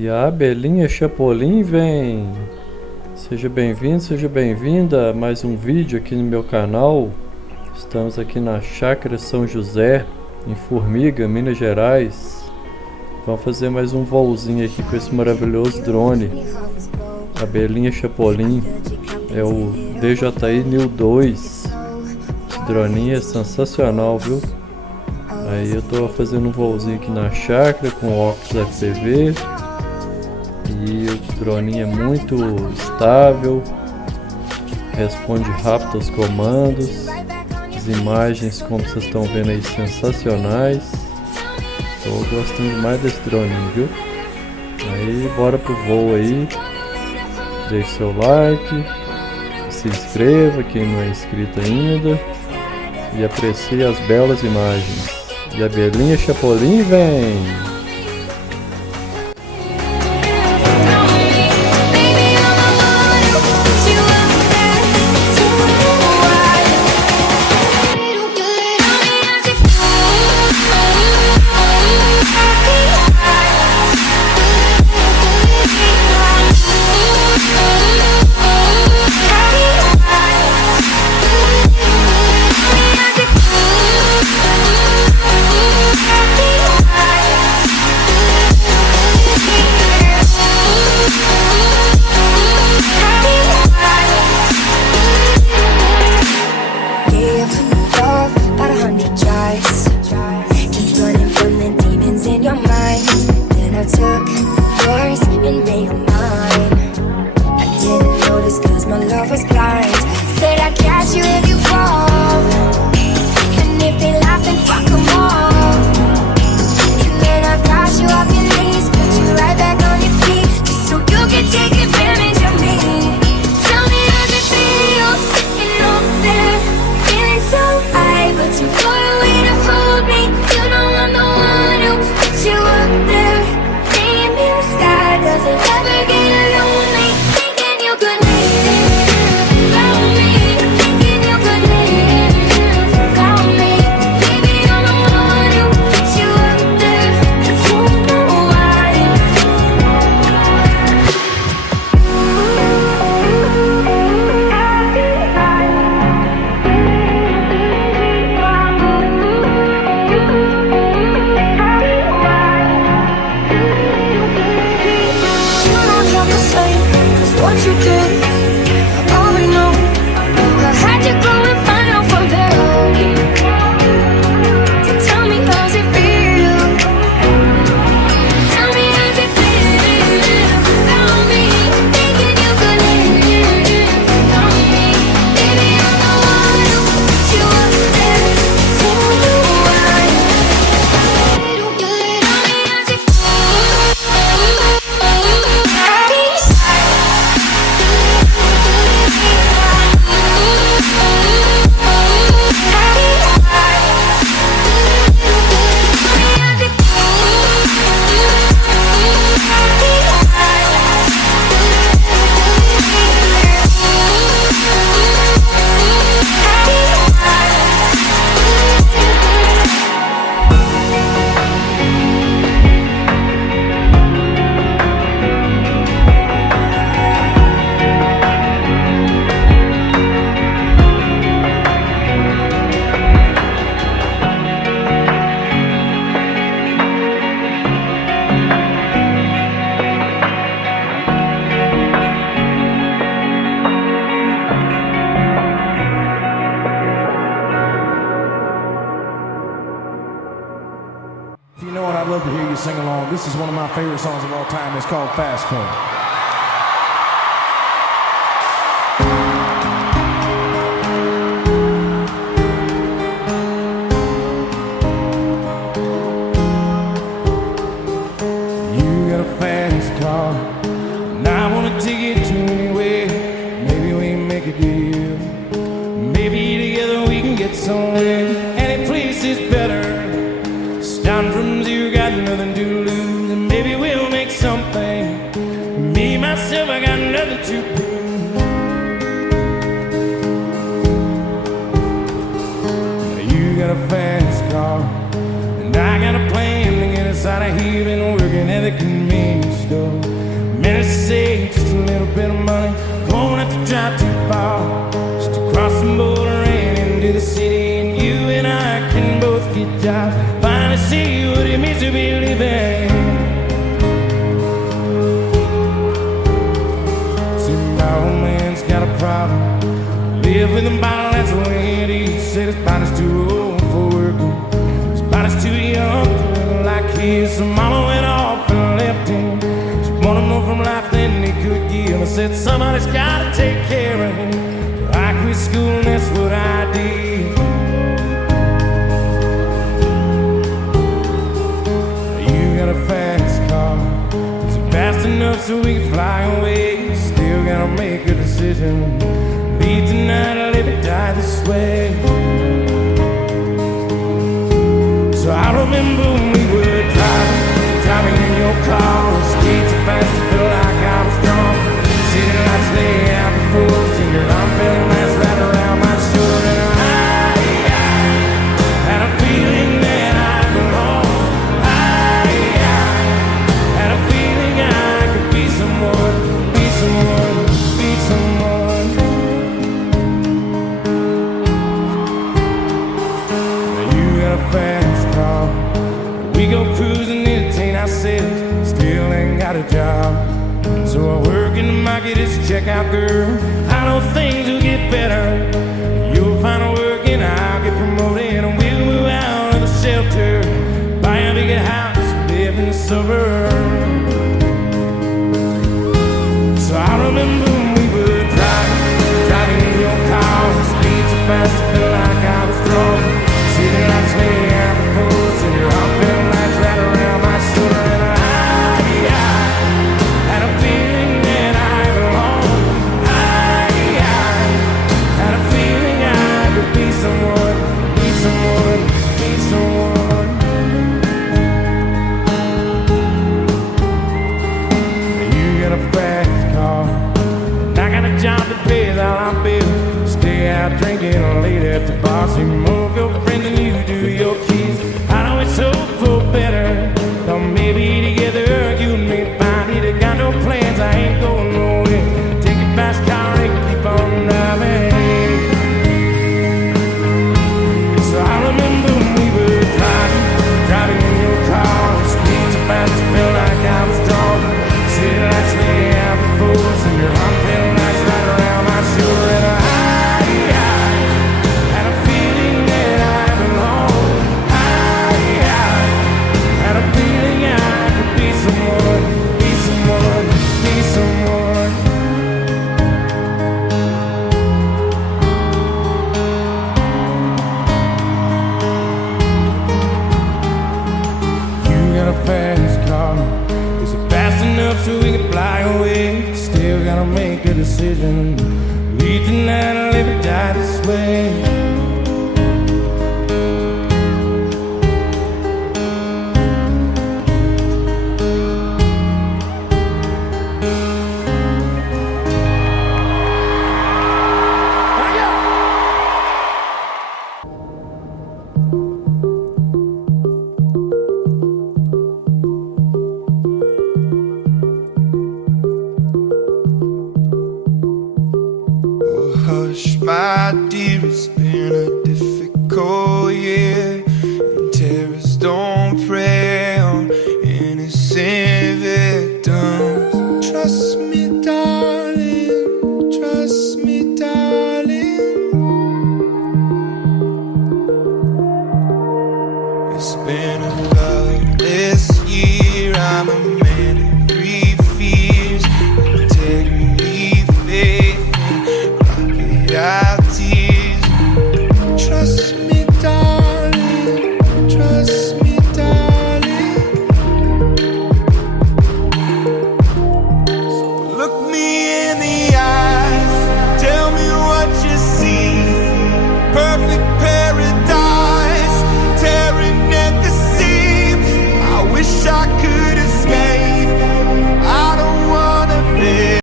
E a Abelhinha Chapolin vem! Seja bem-vindo, seja bem-vinda a mais um vídeo aqui no meu canal. Estamos aqui na Chácara São José, em Formiga, Minas Gerais. Vamos fazer mais um voozinho aqui com esse maravilhoso drone. Abelhinha Chapolin. É o DJI Neo 2. Esse droninho é sensacional, viu? Aí eu tô fazendo um voozinho aqui na chácara com óculos FPV. E o droninho é muito estável, responde rápido aos comandos. As imagens, como vocês estão vendo aí, sensacionais. Estou gostando demais desse droninho, viu? Aí bora pro voo aí. Deixe seu like, se inscreva quem não é inscrito ainda e aprecie as belas imagens. E a Abelhinha Chapolin vem! You know what? I'd love to hear you sing along. This is one of my favorite songs of all time. It's called Fast Car. problem. Live with a bottle, that's the way it is. Said his body's too old for working. His body's too young to look like his. So mama went off and left him. She wanted more from life than he could give. I said somebody's gotta take care of him. So I quit school and that's what I did. You got a fast car. Is it fast enough so we can fly away? Still gotta make a decision. Leave tonight or live or die this way. So I remember when we were driving in your car. Speed so fast I felt like I was drunk. City lights lay out before us, and your arm felt nice right around my shoulder. And I had a feeling that I belonged. I had a feeling I could be someone, be someone, be someone. You got a fast car. We go cruising, entertain ourselves. Still ain't got a job. So I work in the market as a checkout girl. I know things will get better. You'll find a work and I'll get promoted. And we'll move out of the shelter, buy a bigger house, live in the suburbs. So I remember when we were driving in your car. Speed so fast I felt like I was drunk. City lights lay out before us, and your arm felt lights right around my shoulder. And I had a feeling that I belonged. I had a feeling I could be someone, be someone, be someone. You got a fast car, and I got a job that pays all our bills. Stay out drinking late at the bar. See more of your friends than you do your kids. I know it's hope for better. Thought maybe together you and me find it. I got no plans, I ain't going nowhere. Take a fast car and keep on driving. So I remember when we were driving in your car. Speed so fast I felt like I was drunk. City lights lay out before us, and your arm felt nice right around my shoulder. And I had a feeling that I belonged. I had a feeling I could be someone, be someone, be someone. You got a fast car. Is it fast enough so we can fly away? Still gotta make a decision. Leave tonight or live or die this way. Oh, hush, my dear, it's been a difficult year.